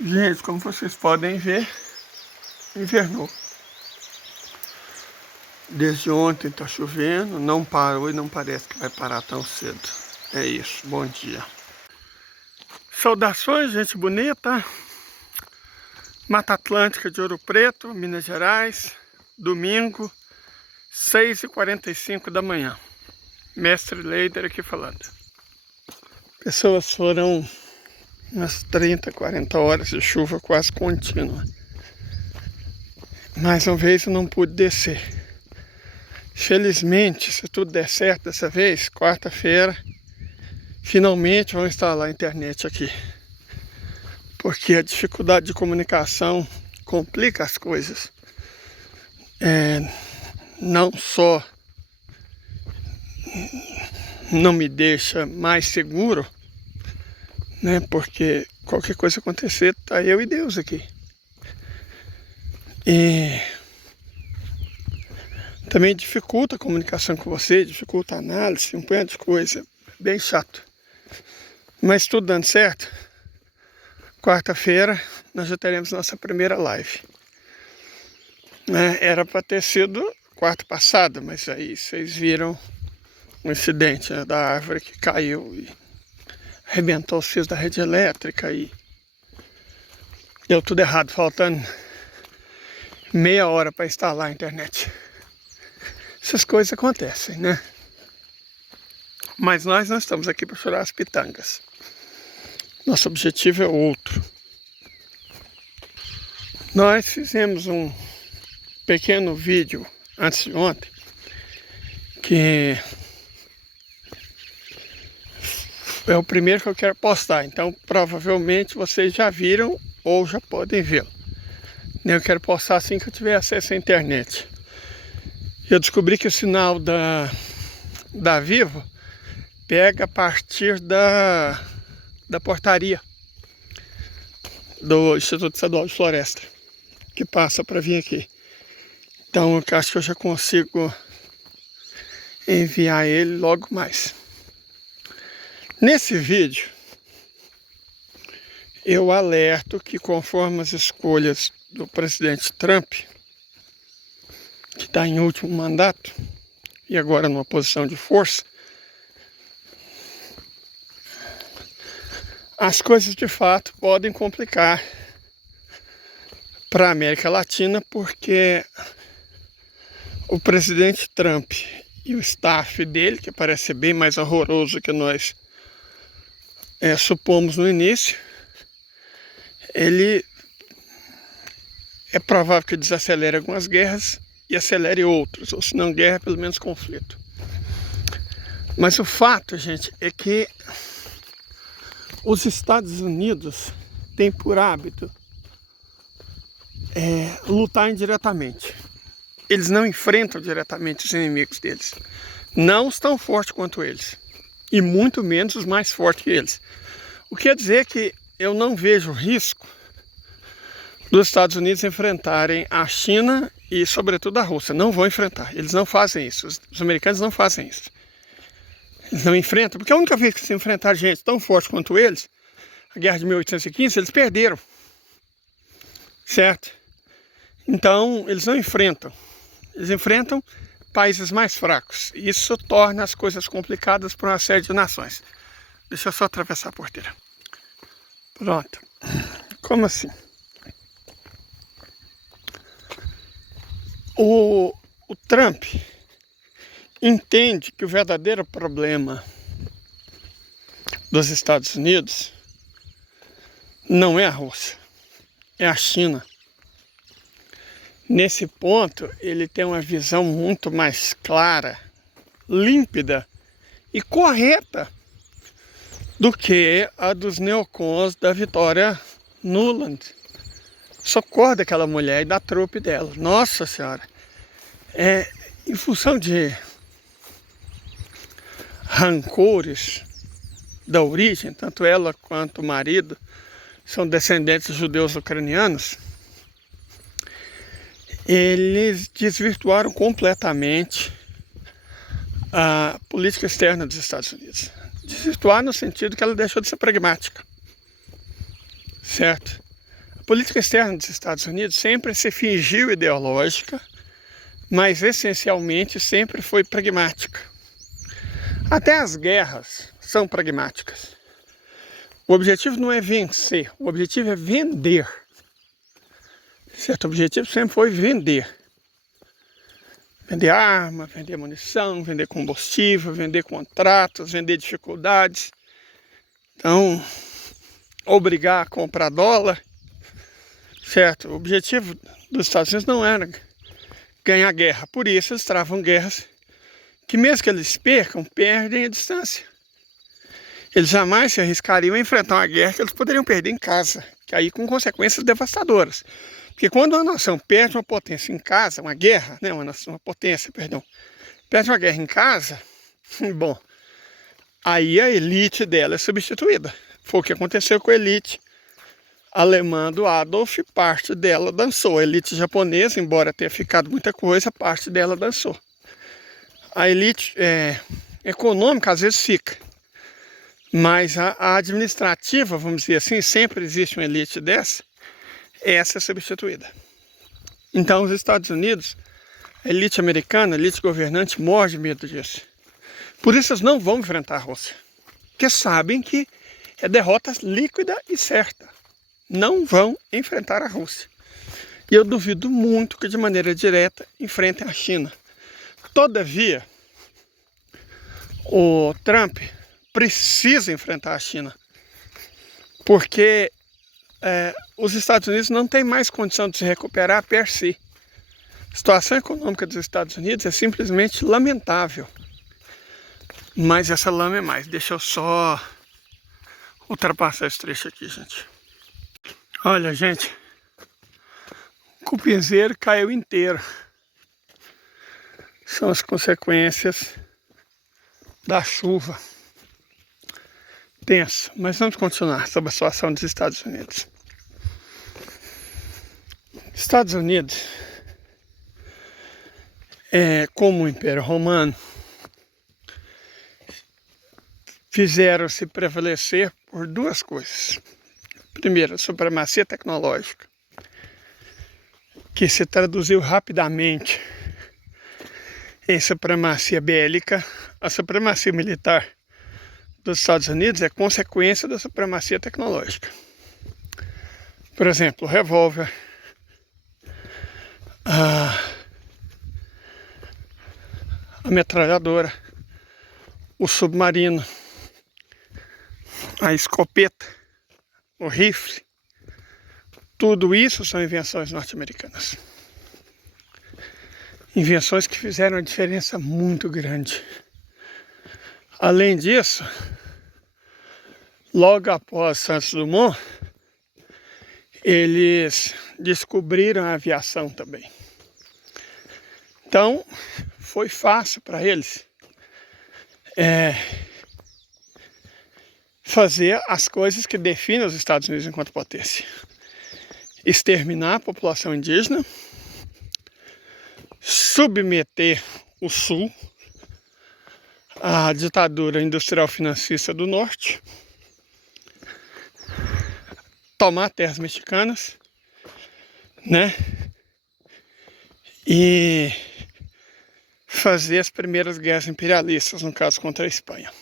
Gente, como vocês podem ver, invernou. Desde ontem tá chovendo, não parou e não parece que vai parar tão cedo. É isso, bom dia. Saudações, gente bonita. Mata Atlântica de Ouro Preto, Minas Gerais. Domingo, 6h45 da manhã. Mestre Leider aqui falando. Pessoas foram umas 30, 40 horas de chuva quase contínua. Mais uma vez eu não pude descer. Felizmente, se tudo der certo dessa vez, quarta-feira, finalmente vão instalar a internet aqui. Porque a dificuldade de comunicação complica as coisas. Não só não me deixa mais seguro, né? Porque qualquer coisa acontecer, tá eu e Deus aqui. E também dificulta a comunicação com você, dificulta a análise, um punhado de coisa. Bem chato. Mas tudo dando certo, quarta-feira nós já teremos nossa primeira live. Era para ter sido quarta passada, mas aí vocês viram um incidente, né, da árvore que caiu e arrebentou os fios da rede elétrica e deu tudo errado, faltando meia hora para instalar a internet. Essas coisas acontecem, né? Mas nós não estamos aqui para chorar as pitangas. Nosso objetivo é outro. Nós fizemos um pequeno vídeo antes de ontem, que é o primeiro que eu quero postar, então provavelmente vocês já viram ou já podem vê-lo. Eu quero postar assim que eu tiver acesso à internet. Eu descobri que o sinal da Vivo pega a partir da portaria do Instituto Estadual de Floresta, que passa para vir aqui. Então eu acho que eu já consigo enviar ele logo mais. Nesse vídeo eu alerto que, conforme as escolhas do presidente Trump, que está em último mandato e agora numa posição de força, as coisas de fato podem complicar para a América Latina, porque o presidente Trump e o staff dele, que parece ser bem mais horroroso que nós supomos no início, ele é provável que desacelere algumas guerras e acelere outras, ou se não guerra, pelo menos conflito. Mas o fato, gente, é que os Estados Unidos têm por hábito lutar indiretamente. Eles não enfrentam diretamente os inimigos deles. Não estão fortes quanto eles. E muito menos os mais fortes que eles. O que quer dizer que eu não vejo risco dos Estados Unidos enfrentarem a China e, sobretudo, a Rússia. Não vão enfrentar. Eles não fazem isso. Os americanos não fazem isso. Eles não enfrentam, porque a única vez que se enfrentar gente tão forte quanto eles, a guerra de 1815, eles perderam. Certo? Então, eles não enfrentam. Eles enfrentam países mais fracos. Isso torna as coisas complicadas para uma série de nações. Deixa eu só atravessar a porteira. Pronto. Como assim? O Trump entende que o verdadeiro problema dos Estados Unidos não é a Rússia, é a China. Nesse ponto, ele tem uma visão muito mais clara, límpida e correta do que a dos neocons da Victoria Nuland. Socorro daquela mulher e da trupe dela. Nossa Senhora! Em função de rancores da origem, tanto ela quanto o marido são descendentes de judeus ucranianos, eles desvirtuaram completamente a política externa dos Estados Unidos. Desvirtuar no sentido que ela deixou de ser pragmática. Certo? política externa dos Estados Unidos sempre se fingiu ideológica, mas essencialmente sempre foi pragmática. Até as guerras são pragmáticas. O objetivo não é vencer, o objetivo é vender. Certo? O objetivo sempre foi vender. Vender arma, vender munição, vender combustível, vender contratos, vender dificuldades. Então, obrigar a comprar dólar. Certo? O objetivo dos Estados Unidos não era ganhar guerra. Por isso eles travam guerras que mesmo que eles percam, perdem a distância. Eles jamais se arriscariam a enfrentar uma guerra que eles poderiam perder em casa, que aí com consequências devastadoras. Porque quando uma nação perde uma potência em casa, uma guerra, né, uma potência, perdão, perde uma guerra em casa, bom, aí a elite dela é substituída. Foi o que aconteceu com a elite alemã do Adolf, parte dela dançou. A elite japonesa, embora tenha ficado muita coisa, parte dela dançou. A elite econômica às vezes fica, mas a administrativa, vamos dizer assim, sempre existe uma elite dessa, essa é substituída. Então os Estados Unidos, a elite americana, a elite governante, morre de medo disso. Por isso eles não vão enfrentar a Rússia, porque sabem que é derrota líquida e certa. Não vão enfrentar a Rússia. E eu duvido muito que de maneira direta enfrentem a China. Todavia, o Trump precisa enfrentar a China, porque os Estados Unidos não têm mais condição de se recuperar per si. A situação econômica dos Estados Unidos é simplesmente lamentável. Mas essa lama é mais. Deixa eu só ultrapassar esse trecho aqui, gente. Olha, gente, o cupinzeiro caiu inteiro. São as consequências da chuva. Tenso, mas vamos continuar sobre a situação dos Estados Unidos. Estados Unidos, como o Império Romano, fizeram-se prevalecer por duas coisas. Primeiro, a supremacia tecnológica, que se traduziu rapidamente em supremacia bélica. A supremacia militar dos Estados Unidos é consequência da supremacia tecnológica. Por exemplo, o revólver, a metralhadora, o submarino, a escopeta, o rifle, tudo isso são invenções norte-americanas. Invenções que fizeram uma diferença muito grande. Além disso, logo após Santos Dumont, eles descobriram a aviação também. Então, foi fácil para eles fazer as coisas que definem os Estados Unidos enquanto potência. Exterminar a população indígena, submeter o Sul à ditadura industrial financista do Norte, tomar terras mexicanas, né? E fazer as primeiras guerras imperialistas, no caso contra a Espanha.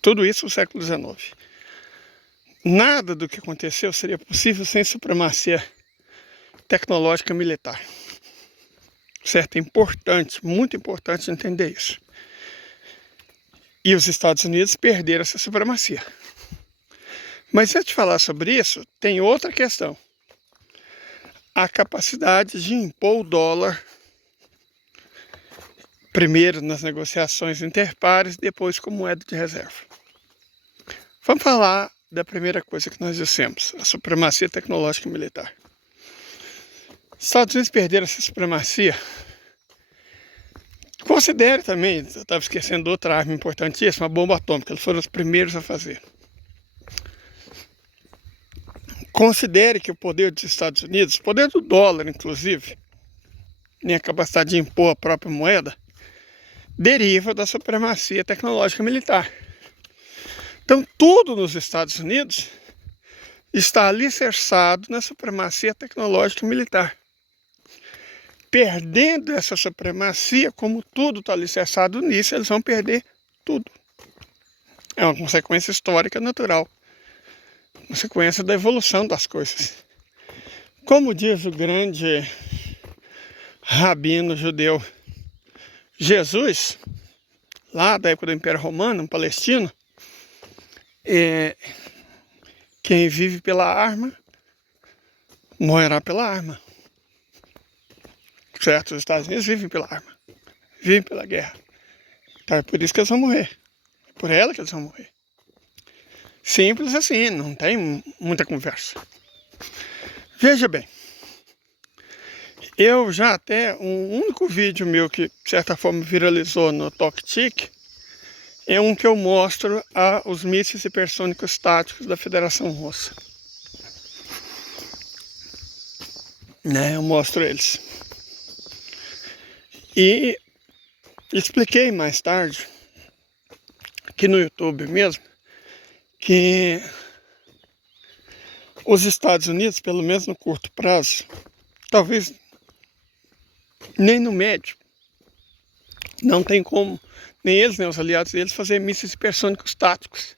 Tudo isso no século XIX. Nada do que aconteceu seria possível sem supremacia tecnológica militar. Certo? É importante, muito importante entender isso. E os Estados Unidos perderam essa supremacia. Mas antes de falar sobre isso, tem outra questão. A capacidade de impor o dólar, primeiro nas negociações interpares, depois como moeda de reserva. Vamos falar da primeira coisa que nós dissemos, a supremacia tecnológica militar. Os Estados Unidos perderam essa supremacia. Considere também, eu estava esquecendo outra arma importantíssima, a bomba atômica. Eles foram os primeiros a fazer. Considere que o poder dos Estados Unidos, o poder do dólar inclusive, nem a capacidade de impor a própria moeda, deriva da supremacia tecnológica militar. Então tudo nos Estados Unidos está alicerçado na supremacia tecnológica e militar. Perdendo essa supremacia, como tudo está alicerçado nisso, eles vão perder tudo. É uma consequência histórica natural, consequência da evolução das coisas. Como diz o grande rabino judeu Jesus, lá da época do Império Romano, um palestino, quem vive pela arma, morrerá pela arma. Certo? Os Estados Unidos vivem pela arma, vivem pela guerra. Então é por isso que eles vão morrer. É por ela que eles vão morrer. Simples assim, não tem muita conversa. Veja bem, eu já até, um único vídeo meu que de certa forma viralizou no TokTik, é um que eu mostro os mísseis hipersônicos táticos da Federação Russa. Eu mostro eles. E expliquei mais tarde, aqui no YouTube mesmo, que os Estados Unidos, pelo menos no curto prazo, talvez nem no médio, não tem como, nem eles, nem os aliados deles, fazer mísseis hipersônicos táticos.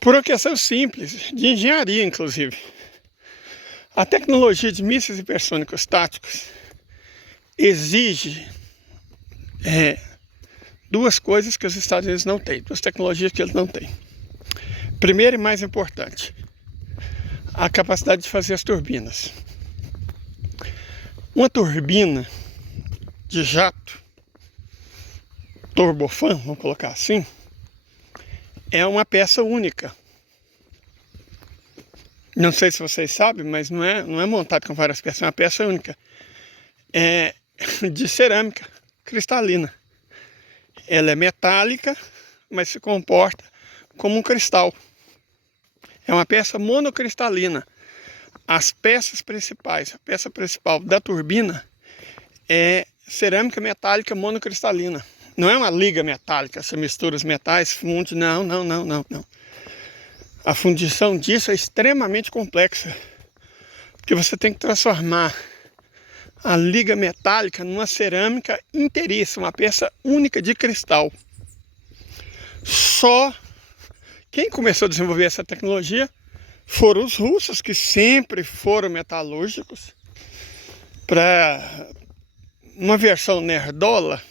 Por uma questão simples, de engenharia inclusive. A tecnologia de mísseis hipersônicos táticos exige duas coisas que os Estados Unidos não têm, duas tecnologias que eles não têm. Primeiro e mais importante, a capacidade de fazer as turbinas. Uma turbina de jato, turbofan, vamos colocar assim, é uma peça única. Não sei se vocês sabem, mas não é montado com várias peças, é uma peça única. É de cerâmica cristalina. Ela é metálica, mas se comporta como um cristal. É uma peça monocristalina. As peças principais, a peça principal da turbina é cerâmica metálica monocristalina. Não é uma liga metálica, você mistura os metais, funde, não. A fundição disso é extremamente complexa, porque você tem que transformar a liga metálica numa cerâmica inteiriça, uma peça única de cristal. Só quem começou a desenvolver essa tecnologia foram os russos, que sempre foram metalúrgicos. Para uma versão nerdola,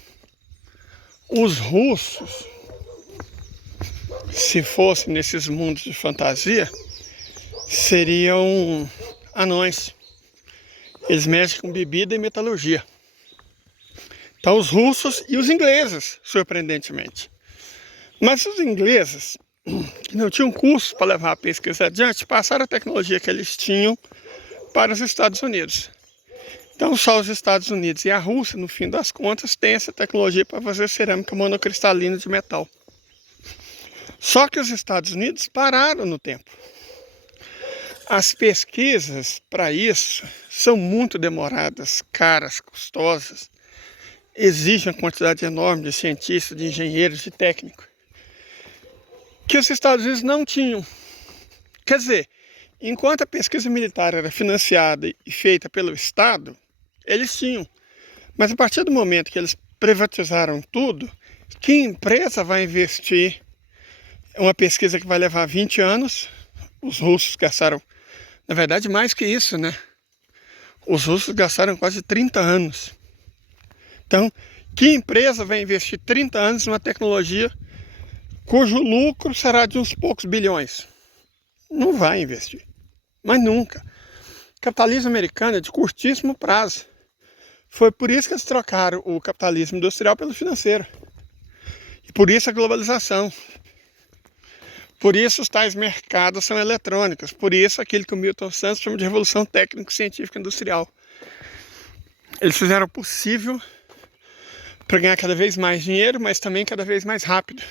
os russos, se fossem nesses mundos de fantasia, seriam anões. Eles mexem com bebida e metalurgia. Então os russos e os ingleses, surpreendentemente. Mas os ingleses, que não tinham curso para levar a pesquisa adiante, passaram a tecnologia que eles tinham para os Estados Unidos. Então só os Estados Unidos e a Rússia, no fim das contas, têm essa tecnologia para fazer cerâmica monocristalina de metal. Só que os Estados Unidos pararam no tempo. As pesquisas para isso são muito demoradas, caras, custosas. Exigem uma quantidade enorme de cientistas, de engenheiros, de técnicos, que os Estados Unidos não tinham. Quer dizer, enquanto a pesquisa militar era financiada e feita pelo Estado, eles tinham. Mas a partir do momento que eles privatizaram tudo, que empresa vai investir uma pesquisa que vai levar 20 anos? Os russos gastaram, na verdade, mais que isso, né? Os russos gastaram quase 30 anos. Então, que empresa vai investir 30 anos numa tecnologia cujo lucro será de uns poucos bilhões? Não vai investir, mas nunca. O capitalismo americano é de curtíssimo prazo. Foi por isso que eles trocaram o capitalismo industrial pelo financeiro. E por isso a globalização. Por isso os tais mercados são eletrônicos. Por isso aquilo que o Milton Santos chama de revolução técnico-científica industrial. Eles fizeram o possível para ganhar cada vez mais dinheiro, mas também cada vez mais rápido.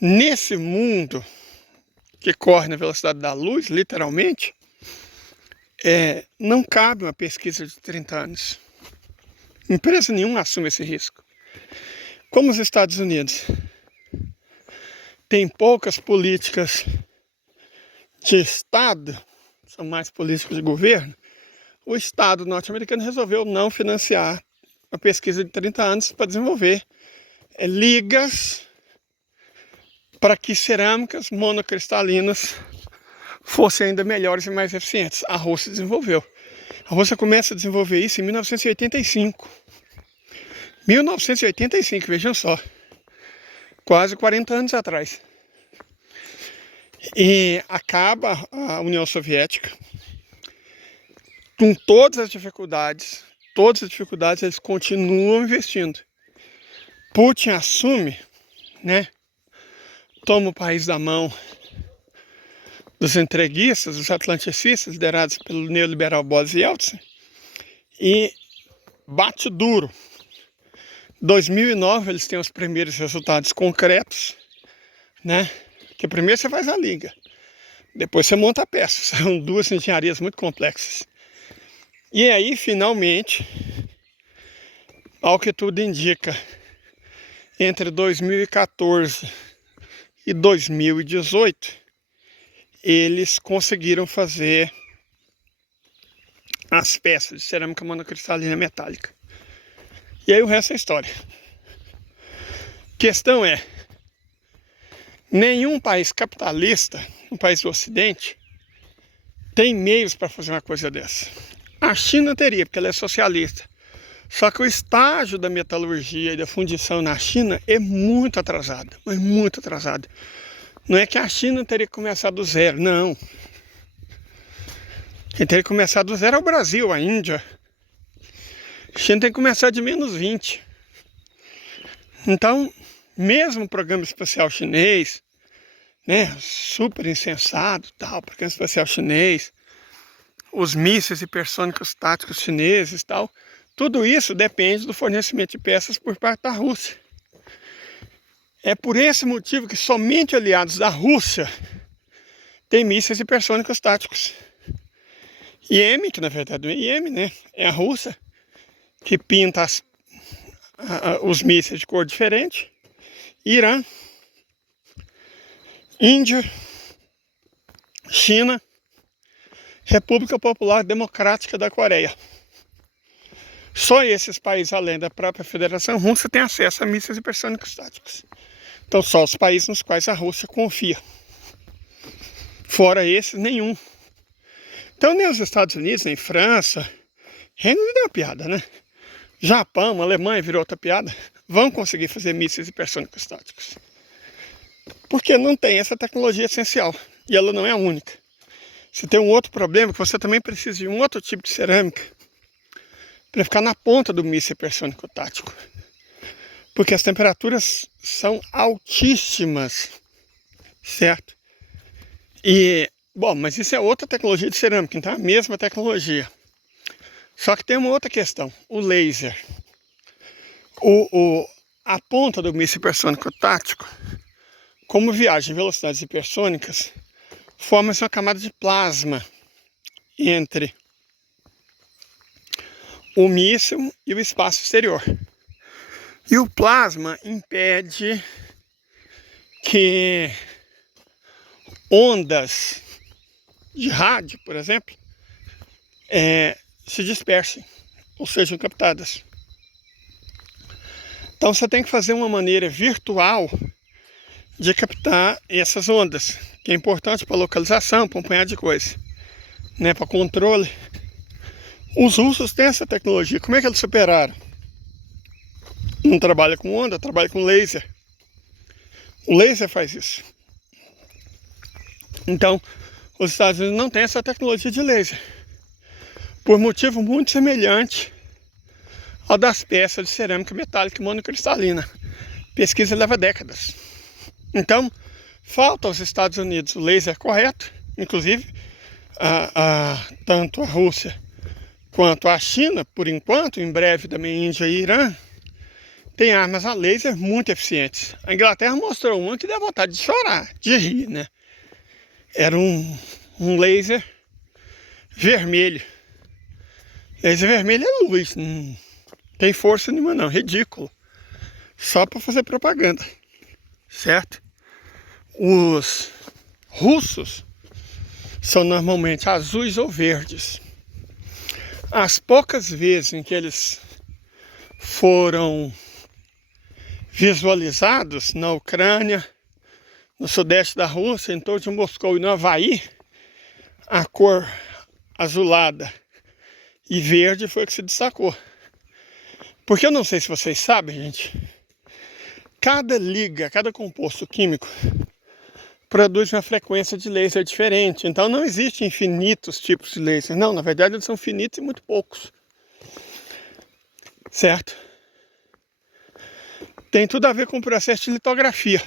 Nesse mundo que corre na velocidade da luz, literalmente, não cabe uma pesquisa de 30 anos. Empresa nenhuma assume esse risco. Como os Estados Unidos tem poucas políticas de Estado, são mais políticas de governo, o Estado norte-americano resolveu não financiar uma pesquisa de 30 anos para desenvolver ligas para que cerâmicas monocristalinas fossem ainda melhores e mais eficientes. A Rússia desenvolveu. A Rússia começa a desenvolver isso em 1985. 1985, vejam só. Quase 40 anos atrás. E acaba a União Soviética com todas as dificuldades, eles continuam investindo. Putin assume, né? Toma o país da mão dos entreguistas, dos atlanticistas, liderados pelo neoliberal Boris Yeltsin, e bate duro. 2009 eles têm os primeiros resultados concretos, né? Que primeiro você faz a liga, depois você monta a peça. São duas engenharias muito complexas. E aí, finalmente, ao que tudo indica, entre 2014 e 2018, eles conseguiram fazer as peças de cerâmica monocristalina metálica. E aí o resto é história. A questão é, nenhum país capitalista, um país do Ocidente, tem meios para fazer uma coisa dessa. A China teria, porque ela é socialista. Só que o estágio da metalurgia e da fundição na China é muito atrasado, mas muito atrasado. Não é que a China teria que começar do zero, não. Quem teria que começar do zero é o Brasil, a Índia. A China tem que começar de menos 20. Então, mesmo o programa espacial chinês, né, super insensato, tal, programa espacial chinês, os mísseis hipersônicos táticos chineses, tal, tudo isso depende do fornecimento de peças por parte da Rússia. É por esse motivo que somente aliados da Rússia têm mísseis hipersônicos táticos. IEM, que na verdade não é IEM, né? É a Rússia, que pinta os mísseis de cor diferente. Irã, Índia, China, República Popular Democrática da Coreia. Só esses países, além da própria Federação Russa, têm acesso a mísseis hipersônicos táticos. Então, só os países nos quais a Rússia confia. Fora esses, nenhum. Então, nem os Estados Unidos, nem França, Reino Unido é uma piada, né? Japão, Alemanha virou outra piada. Vão conseguir fazer mísseis hipersônicos táticos. Porque não tem essa tecnologia essencial. E ela não é a única. Você tem um outro problema, que você também precisa de um outro tipo de cerâmica para ficar na ponta do míssil hipersônico tático. Porque as temperaturas são altíssimas, certo? E, bom, mas isso é outra tecnologia de cerâmica, então é a mesma tecnologia. Só que tem uma outra questão, o laser. A ponta do míssil hipersônico tático, como viaja em velocidades hipersônicas, forma-se uma camada de plasma entre o míssil e o espaço exterior. E o plasma impede que ondas de rádio, por exemplo, se dispersem, ou sejam captadas. Então você tem que fazer uma maneira virtual de captar essas ondas, que é importante para localização, para um punhado de coisa, né, para controle. Os russos têm essa tecnologia. Como é que eles superaram? Não trabalha com onda, trabalha com laser. O laser faz isso. Então, os Estados Unidos não têm essa tecnologia de laser, por motivo muito semelhante ao das peças de cerâmica metálica monocristalina. Pesquisa leva décadas. Então, falta aos Estados Unidos o laser correto, inclusive tanto a Rússia quanto a China, por enquanto, em breve também Índia e Irã, tem armas a laser muito eficientes. A Inglaterra mostrou uma que deu vontade de chorar, de rir, né? Era um laser vermelho. Laser vermelho é luz, não tem força nenhuma não, ridículo. Só para fazer propaganda, certo? Os russos são normalmente azuis ou verdes. As poucas vezes em que eles foram visualizados na Ucrânia, no sudeste da Rússia, em torno de Moscou e no Havaí, a cor azulada e verde foi o que se destacou. Porque eu não sei se vocês sabem, gente, cada liga, cada composto químico produz uma frequência de laser diferente. Então não existe infinitos tipos de laser. Não, na verdade eles são finitos e muito poucos. Certo? Tem tudo a ver com o processo de litografia.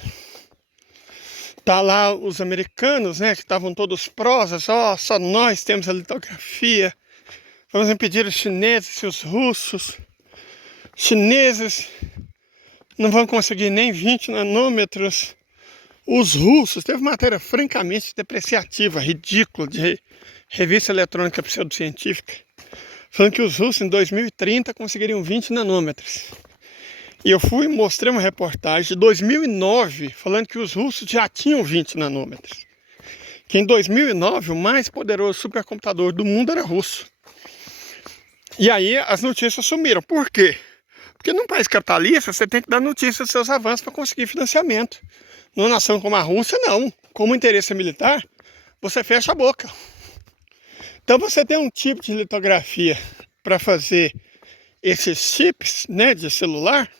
Tá lá os americanos, né, que estavam todos prosas, só nós temos a litografia. Vamos impedir os chineses e os russos. Chineses não vão conseguir nem 20 nanômetros. Os russos, teve matéria francamente depreciativa, ridícula, de revista eletrônica pseudocientífica, falando que os russos em 2030 conseguiriam 20 nanômetros. E eu fui e mostrei uma reportagem de 2009 falando que os russos já tinham 20 nanômetros. Que em 2009 o mais poderoso supercomputador do mundo era russo. E aí as notícias sumiram. Por quê? Porque num país capitalista você tem que dar notícias dos seus avanços para conseguir financiamento. Numa nação como a Rússia, não. Como interesse militar, você fecha a boca. Então você tem um tipo de litografia para fazer esses chips, né, de celular,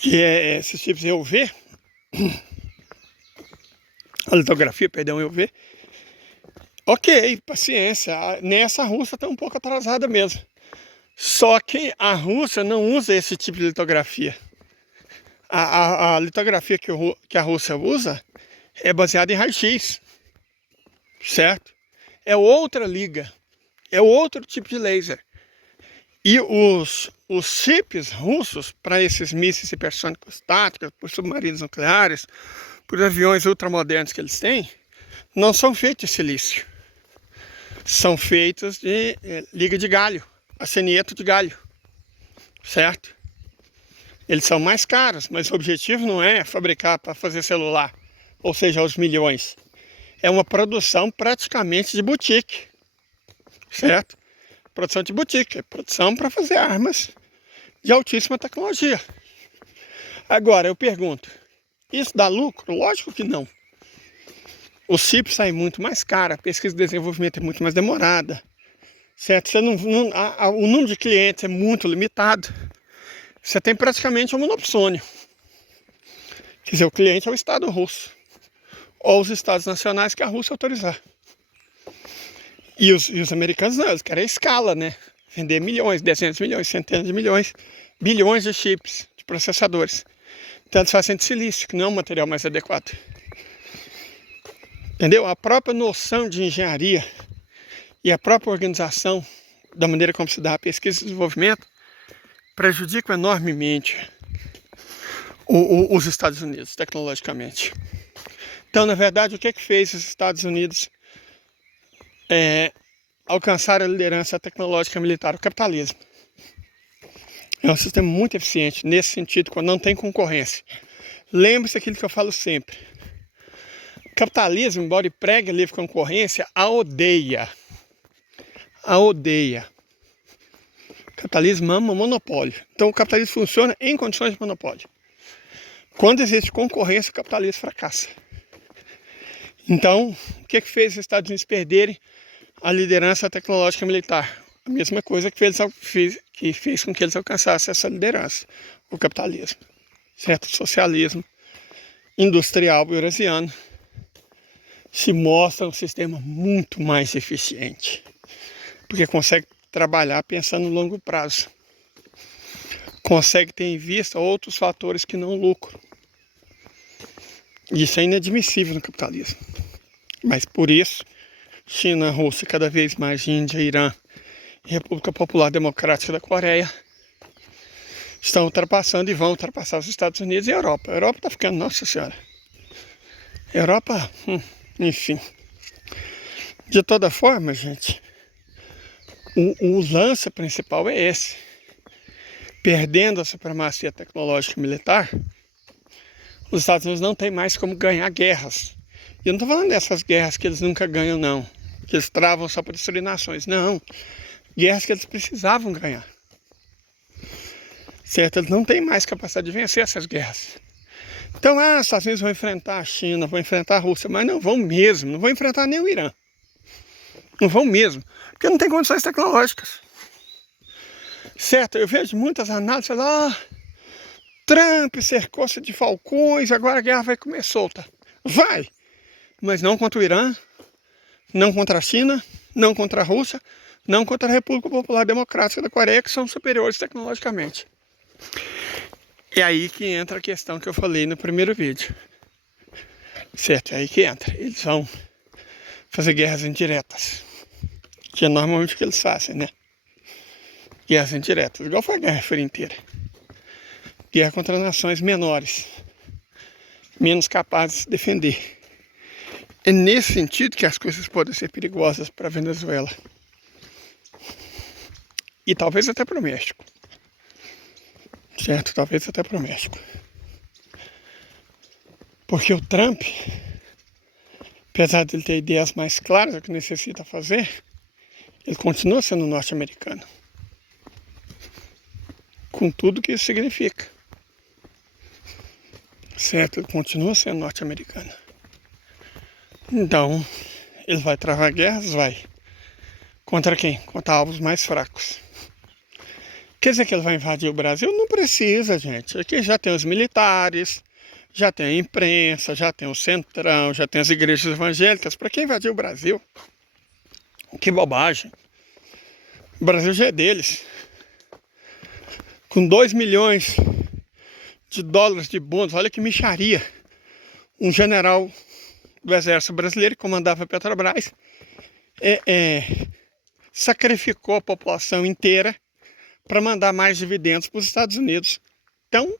que é esses chips EUV, a litografia, perdão, EUV. Ok, paciência, nessa Rússia está um pouco atrasada mesmo. Só que a Rússia não usa esse tipo de litografia. A litografia que a Rússia usa é baseada em raio-x, certo? É outra liga, é outro tipo de laser. E os chips russos para esses mísseis hipersônicos táticos, por submarinos nucleares, por aviões ultramodernos que eles têm, não são feitos de silício. São feitos de liga de galho, arsenieto de galho, certo? Eles são mais caros, mas o objetivo não é fabricar para fazer celular, ou seja, aos milhões. É uma produção praticamente de boutique, certo? Produção de boutique, é produção para fazer armas de altíssima tecnologia. Agora, eu pergunto, isso dá lucro? Lógico que não. O chip sai muito mais caro, a pesquisa e desenvolvimento é muito mais demorada, certo? Você o número de clientes é muito limitado. Você tem praticamente um monopsônio. Quer dizer, o cliente é o Estado russo, ou os Estados nacionais que a Rússia autorizar. E os americanos não, eles querem a escala, né? Vender milhões, dezenas de milhões, centenas de milhões, bilhões de chips, de processadores. Então eles fazem de silício, que não é o material mais adequado. Entendeu? A própria noção de engenharia e a própria organização da maneira como se dá a pesquisa e desenvolvimento prejudicam enormemente os Estados Unidos, tecnologicamente. Então, na verdade, o que fez os Estados Unidos alcançar a liderança tecnológica militar? O capitalismo. É um sistema muito eficiente nesse sentido, quando não tem concorrência. Lembre-se aquilo que eu falo sempre. O capitalismo, embora pregue a livre concorrência, a odeia. A odeia. O capitalismo ama monopólio. Então o capitalismo funciona em condições de monopólio. Quando existe concorrência, o capitalismo fracassa. Então, o que fez os Estados Unidos perderem a liderança tecnológica militar? A mesma coisa que fez com que eles alcançassem essa liderança, o capitalismo, certo? O socialismo industrial eurasiano se mostra um sistema muito mais eficiente, porque consegue trabalhar pensando no longo prazo, consegue ter em vista outros fatores que não o lucro. Isso é inadmissível no capitalismo. Mas por isso, China, Rússia, cada vez mais Índia, Irã República Popular Democrática da Coreia estão ultrapassando e vão ultrapassar os Estados Unidos e a Europa. A Europa está ficando, nossa senhora. A Europa, enfim. De toda forma, gente, o lance principal é esse. Perdendo a supremacia tecnológica e militar, os Estados Unidos não tem mais como ganhar guerras. E eu não estou falando dessas guerras que eles nunca ganham, não. Que eles travam só para destruir nações. Não. Guerras que eles precisavam ganhar. Certo? Eles não têm mais capacidade de vencer essas guerras. Então, os Estados Unidos vão enfrentar a China, vão enfrentar a Rússia, mas não vão mesmo. Não vão enfrentar nem o Irã. Não vão mesmo. Porque não tem condições tecnológicas. Certo? Eu vejo muitas análises lá. Trump cercou-se de falcões, agora a guerra vai comer solta. Vai! Mas não contra o Irã, não contra a China, não contra a Rússia, não contra a República Popular Democrática da Coreia, que são superiores tecnologicamente. É aí que entra a questão que eu falei no primeiro vídeo. Certo? É aí que entra. Eles vão fazer guerras indiretas. Que é normalmente o que eles fazem, né? Guerras indiretas, igual foi a Guerra Fria inteira. Guerra contra nações menores, menos capazes de se defender. É nesse sentido que as coisas podem ser perigosas para a Venezuela. E talvez até para o México. Certo? Talvez até para o México. Porque o Trump, apesar de ele ter ideias mais claras do que necessita fazer, ele continua sendo norte-americano. Com tudo que isso significa. Certo? Ele continua sendo norte-americano. Então, ele vai travar guerras? Vai. Contra quem? Contra alvos mais fracos. Quer dizer que ele vai invadir o Brasil? Não precisa, gente. Aqui já tem os militares, já tem a imprensa, já tem o Centrão, já tem as igrejas evangélicas. Para que invadir o Brasil? Que bobagem. O Brasil já é deles. Com 2 milhões de dólares de bônus, olha que mixaria. Um general do Exército Brasileiro que comandava a Petrobras sacrificou a população inteira para mandar mais dividendos para os Estados Unidos. Então,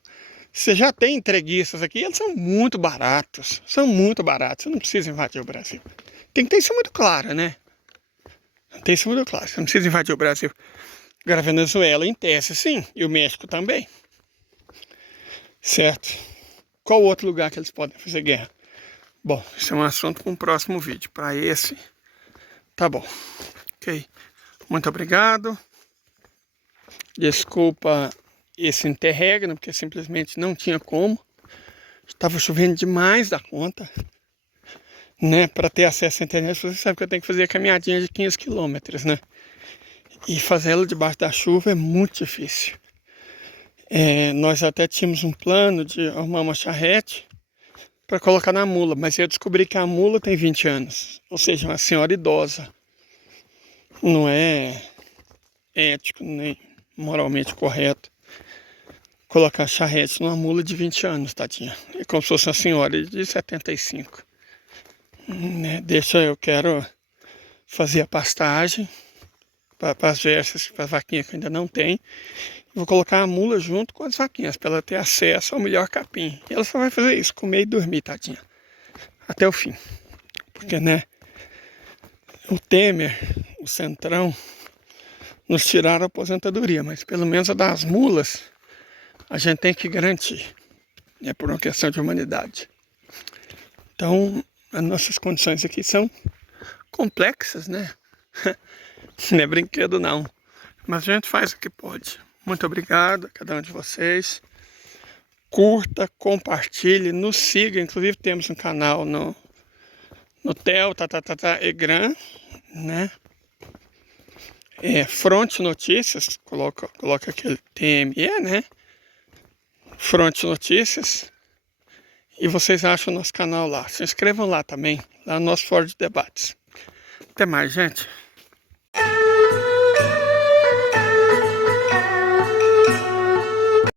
você já tem entreguistas aqui, eles são muito baratos. São muito baratos, você não precisa invadir o Brasil. Tem que ter isso muito claro, né? Tem isso muito claro, você não precisa invadir o Brasil. Agora a Venezuela, em tese, sim, e o México também. Certo? Qual outro lugar que eles podem fazer guerra? Bom, isso é um assunto para um próximo vídeo. Para esse, tá bom. Ok. Muito obrigado. Desculpa esse interregno, porque simplesmente não tinha como. Estava chovendo demais da conta. Né? Para ter acesso à internet, você sabe que eu tenho que fazer a caminhadinha de 15 quilômetros, né? E fazer ela debaixo da chuva é muito difícil. Nós até tínhamos um plano de arrumar uma charrete para colocar na mula, mas eu descobri que a mula tem 20 anos, ou seja, uma senhora idosa. Não é ético nem moralmente correto colocar charrete numa mula de 20 anos, tadinha. É como se fosse uma senhora de 75. Eu quero fazer a pastagem para as versas, para as vaquinhas que ainda não tem. Vou colocar a mula junto com as vaquinhas, para ela ter acesso ao melhor capim. E ela só vai fazer isso, comer e dormir, tadinha. Até o fim. Porque, né, o Temer, o Centrão, nos tiraram a aposentadoria, mas pelo menos a das mulas, a gente tem que garantir. É por uma questão de humanidade. Então, as nossas condições aqui são complexas, né? Não é brinquedo, não. Mas a gente faz o que pode. Muito obrigado a cada um de vocês. Curta, compartilhe, nos siga. Inclusive temos um canal no Tel, Egran, né? Front Notícias, coloca aquele TME, né? Front Notícias. E vocês acham o nosso canal lá. Se inscrevam lá também, lá no nosso fórum de debates. Até mais, gente.